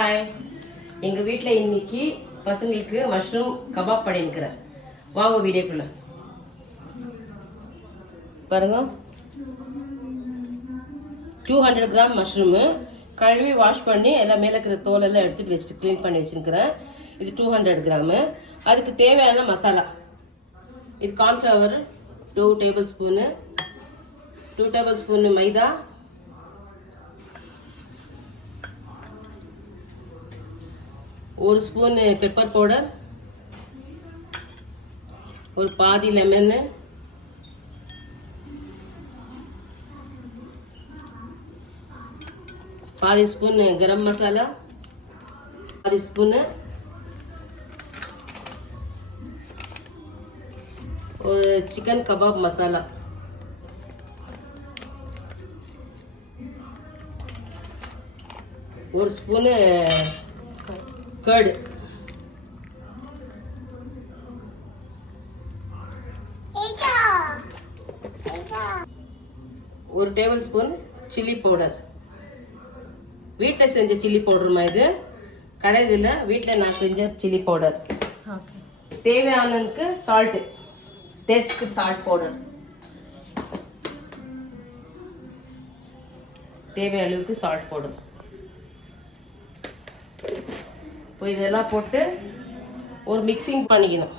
Hi, எங்கள் வீட்டில் இன்னைக்கு பசங்களுக்கு மஷ்ரூம் கபாப் பண்ணியிருக்கிறேன். வாங்க வீடியோக்குள்ள பாருங்க. 200 கிராம் மஷ்ரூமு கழுவி வாஷ் பண்ணி எல்லாம் மேலே இருக்கிற தோலெல்லாம் எடுத்துகிட்டு வச்சுட்டு க்ளீன் பண்ணி வச்சுருக்கிறேன். இது 200 கிராமு. அதுக்கு தேவையான மசாலா, இது cornflour 2 tablespoon, 2 tablespoon maida, ஒரு ஸ்பூன் பெப்பர் பவுடர், ஒரு பாதி லெமன், பாதி ஸ்பூன் கரம் மசாலா, பாதி ஸ்பூன் ஒரு சிக்கன் கபாப் மசாலா, ஒரு ஸ்பூனு கர்டு, ஒரு டேபிள் ஸ்பூன் சில்லி பவுடர். வீட்டில் செஞ்ச சில்லி பவுடருமா இது? கடையில் வீட்டில் நான் செஞ்ச சில்லி பவுடர். தேவையானதுக்கு சால்ட்டு, டேஸ்ட்க்கு சால்ட் பவுடர், தேவையான அளவுக்கு சால்ட் பவுடர். இப்போ இதெல்லாம் போட்டு ஒரு மிக்சிங் பண்ணிக்கணும்.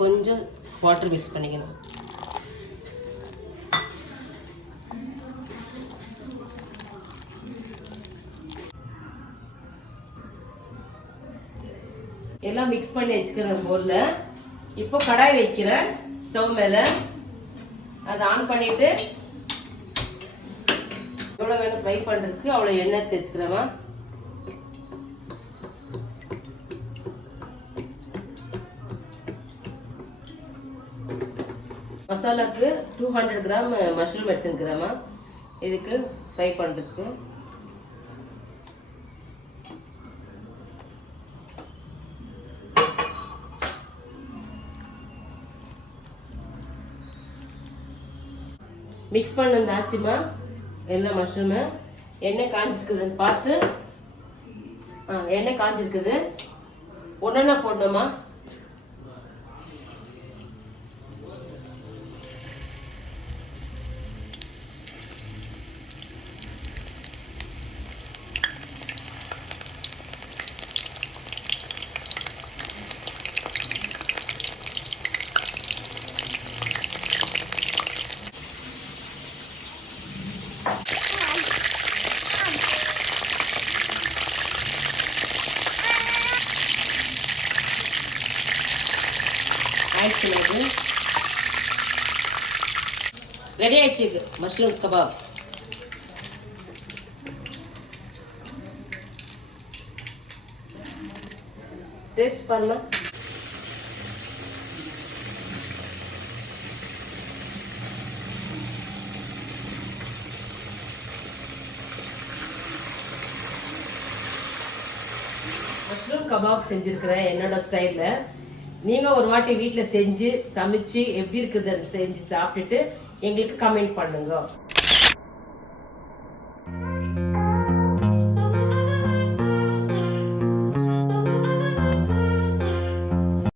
கொஞ்சம் வாட்டர் மிக்ஸ் பண்ணிக்கணும். எல்லாம் மிக்ஸ் பண்ணி வச்சுக்கிறேன் போல்ல. இப்போ கடாய் வைக்கிறேன் ஸ்டவ் மேல. அதை ஆன் பண்ணிட்டு எவ்வளவு வேணும் ஃப்ரை பண்றதுக்கு அவ்வளவு எண்ணெய் சேர்த்துக்கிறேன். மசாலாக்கு 200 கிராம் மஷ்ரூம் எடுத்துக்கிறேம்மா. இதுக்கு ஃப்ரை பண்ணுறதுக்கு மிக்ஸ் பண்ணாச்சுமா. எல்லாம் மஷ்ரூமு எண்ணெய் காஞ்சிருக்குதுன்னு பார்த்து, எண்ணெய் காஞ்சிருக்குது, ஒன்றா போட்டோமா. ரெடி ஆயிடுச்சு மஷ்ரூம் கபாப். டேஸ்ட் பண்ணலாம். மஷ்ரூம் கபாப் செஞ்சிருக்கிறேன் என்னோட ஸ்டைல்ல. நீங்க ஒரு வாட்டி வீட்டில் செஞ்சு சமைச்சு எப்படி இருக்குது செஞ்சு சாப்பிட்டுட்டு எங்களுக்கு கமெண்ட் பண்ணுங்க.